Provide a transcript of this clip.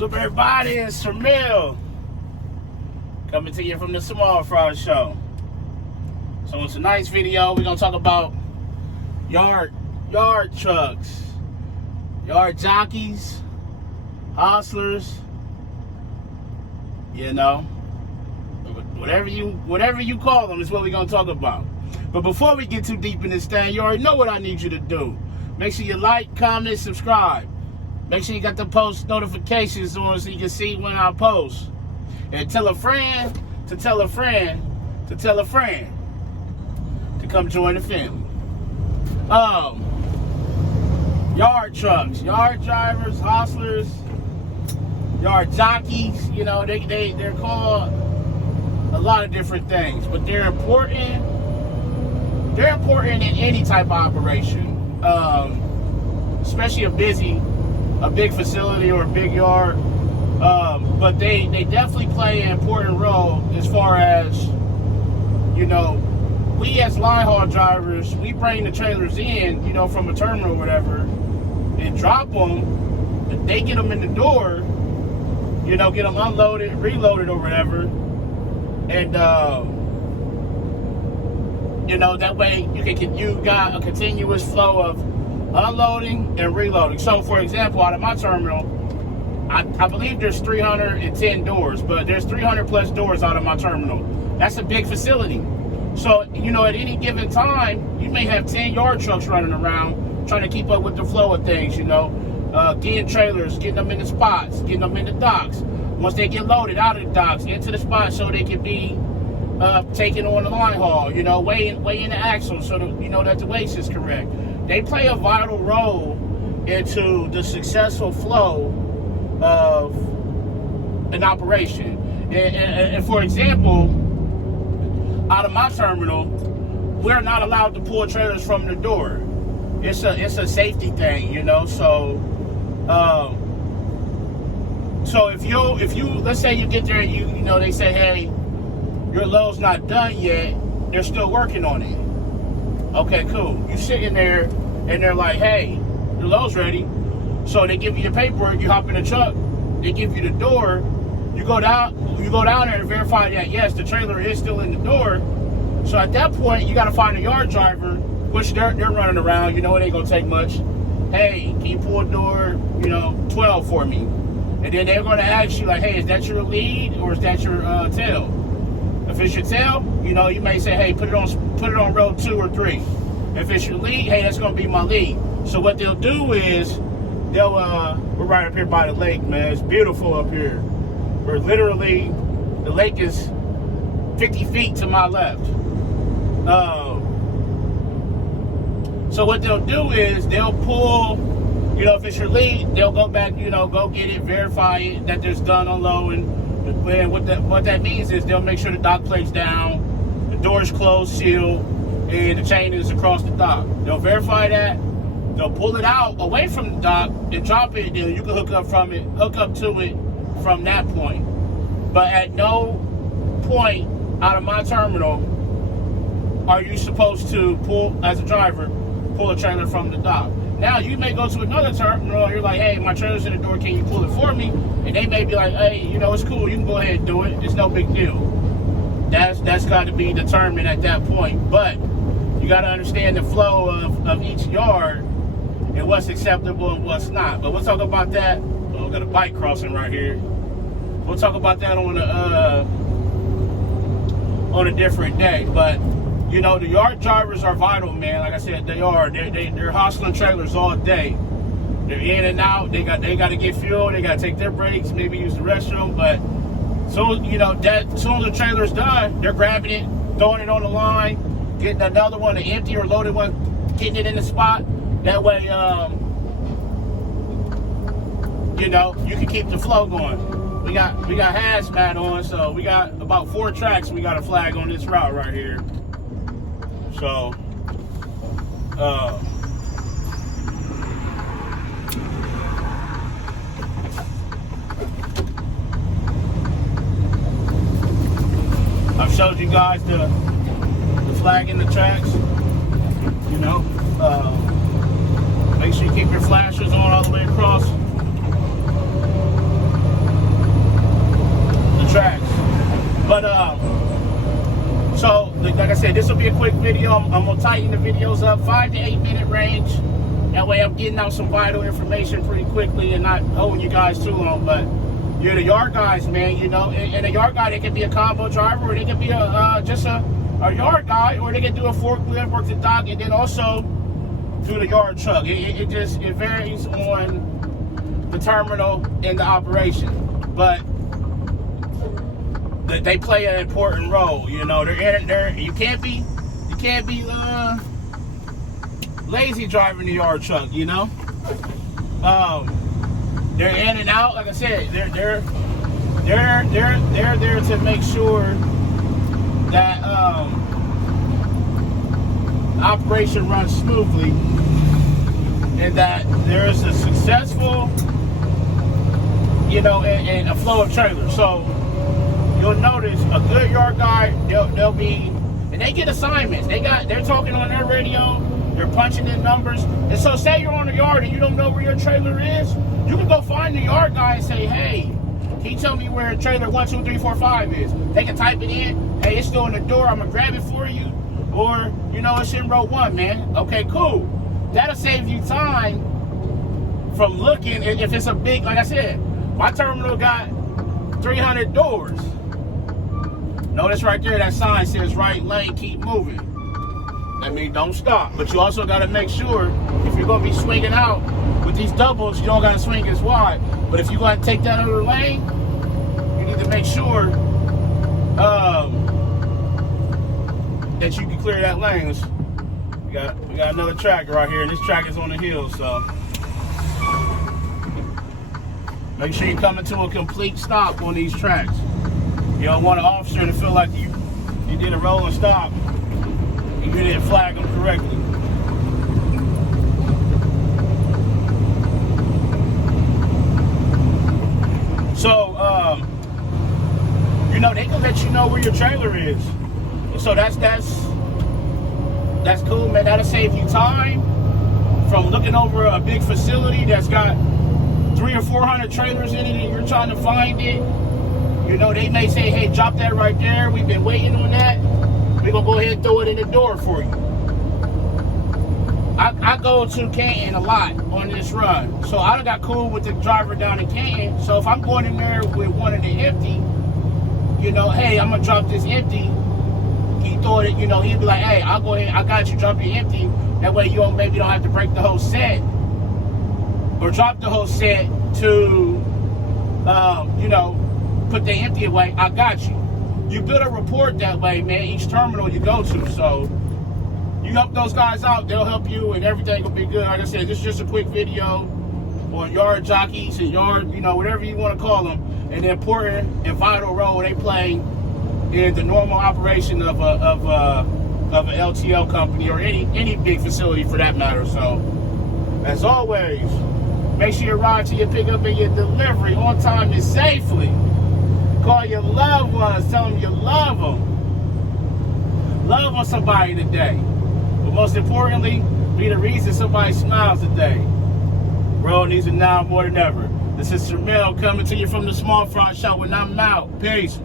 What's up, everybody? It's Shamil coming to you from the Small Fry Show. So in tonight's video, we're gonna talk about yard trucks, yard jockeys, hostlers. You know, whatever you call them is what we're gonna talk about. But before we get too deep in this thing, you already know what I need you to do. Make sure you like, comment, subscribe. Make sure you got the post notifications on so you can see when I post. And tell a friend to tell a friend to tell a friend to come join the family. Yard trucks, yard drivers, hostlers, yard jockeys, you know, they're called a lot of different things, but they're important. They're important in any type of operation, especially a big facility or a big yard. But they definitely play an important role as far as, you know, we as line haul drivers, we bring the trailers in, you know, from a terminal or whatever, and drop them. They get them in the door, you know, get them unloaded, reloaded or whatever. And, you know, that way you got a continuous flow of unloading and reloading. So, for example, out of my terminal, I believe there's 310 doors, but there's 300 plus doors out of my terminal. That's a big facility. So, you know, at any given time, you may have 10 yard trucks running around trying to keep up with the flow of things, you know, getting trailers, getting them in the spots, getting them in the docks. Once they get loaded out of the docks, into the spots so they can be taken on the line haul, you know, weighing the axle so that, you know, that the weight is correct. They play a vital role into the successful flow of an operation. And for example, out of my terminal, we're not allowed to pull trailers from the door. It's a safety thing, you know. So if you let's say you get there and you know they say, hey, your load's not done yet, they're still working on it. Okay, cool. You sitting there and they're like, hey, your load's ready. So they give you your paperwork, you hop in the truck, they give you the door, you go down there and verify that yes, the trailer is still in the door. So at that point you gotta find a yard driver, which they're running around, you know, it ain't gonna take much. Hey, can you pull door, you know, 12 for me? And then they're gonna ask you like, hey, is that your lead or is that your tail? If it's your tail, you know, you may say, hey, put it on row 2 or 3. If it's your lead, hey, that's gonna be my lead. So what they'll do is we're right up here by the lake, man. It's beautiful up here. We're literally, the lake is 50 feet to my left. So what they'll do is they'll pull, you know, if it's your lead, they'll go back, you know, go get it, verify it, that there's done unloading. And what that means is they'll make sure the dock plate's down, the door's closed, sealed, and the chain is across the dock. They'll verify that. They'll pull it out away from the dock and drop it, and you can hook up to it from that point. But at no point out of my terminal are you supposed to pull, as a driver, pull a trailer from the dock. Now you may go to another terminal and you're like, hey, my trailer's in the door, can you pull it for me? And they may be like, hey, you know, it's cool, you can go ahead and do it, it's no big deal. That's got to be determined at that point. But you got to understand the flow of each yard and what's acceptable and what's not. But we'll talk about that. Oh, we got a bike crossing right here. We'll talk about that on a different day. But you know, the yard drivers are vital, man. Like I said, they are. They're hustling trailers all day. They're in and out. They got to get fuel. They got to take their breaks. Maybe use the restroom. But so you know that as soon as the trailer's done, they're grabbing it, throwing it on the line, getting another one, an empty or loaded one, getting it in the spot. That way, you know, you can keep the flow going. We got hazmat on, so we got about 4 tracks. We got a flag on this route right here. So, I've showed you guys the flag in the tracks. You know, make sure you keep your flashers on all the way across. video, I'm gonna tighten the videos up, 5 to 8 minute range. That way I'm getting out some vital information pretty quickly and not holding you guys too long. But you're the yard guys, man, you know, and a yard guy, they can be a combo driver, or they can be just a yard guy, or they can do a forklift, work the dock, and then also do the yard truck. It varies on the terminal and the operation, but they play an important role. You know, you can't be lazy driving the yard truck. You know, they're in and out. Like I said, they're there to make sure that operation runs smoothly and that there is a successful, you know, and a flow of trailers. So you'll notice a good yard guy, they'll be, and they get assignments. They're talking on their radio, they're punching in numbers. And so say you're on the yard and you don't know where your trailer is, you can go find the yard guy and say, hey, can you tell me where trailer 1, 2, 3, 4, 5 is? They can type it in. Hey, it's still in the door. I'm gonna grab it for you. Or, you know, it's in row 1, man. Okay, cool. That'll save you time from looking. If it's a big, like I said, my terminal got 300 doors. Notice right there, that sign says right lane, keep moving. That means don't stop. But you also got to make sure if you're going to be swinging out with these doubles, you don't got to swing as wide. But if you got to take that other lane, you need to make sure that you can clear that lane. We got another tractor right here, and this tractor's on the hill, so make sure you come into a complete stop on these tracks. You don't want an officer to feel like you did a rolling stop and you didn't flag them correctly. So, you know, they can let you know where your trailer is. So that's cool, man. That'll save you time from looking over a big facility that's got 300 or 400 trailers in it and you're trying to find it. You know, they may say, hey, drop that right there. We've been waiting on that. We're going to go ahead and throw it in the door for you. I go to Canton a lot on this run. So I got cool with the driver down in Canton. So if I'm going in there with one of the empty, you know, hey, I'm going to drop this empty. He thought it, you know, he'd be like, hey, I'll go ahead, I got you, drop your empty. That way you maybe don't have to break the whole set. Or drop the whole set to, you know, put the empty away. I got you. You build a report that way, man, each terminal you go to. So you help those guys out, they'll help you, and everything will be good. Like I said, this is just a quick video on yard jockeys and yard, you know, whatever you want to call them, and the important and vital role they play in the normal operation of a LTL company or any big facility for that matter. So, as always, make sure you arrive to your pickup and your delivery on time and safely. Call your loved ones, tell them you love them. Love on somebody today. But most importantly, be the reason somebody smiles today. World needs it now more than ever. This is Sir Mel coming to you from the small front shop when I'm out. Peace.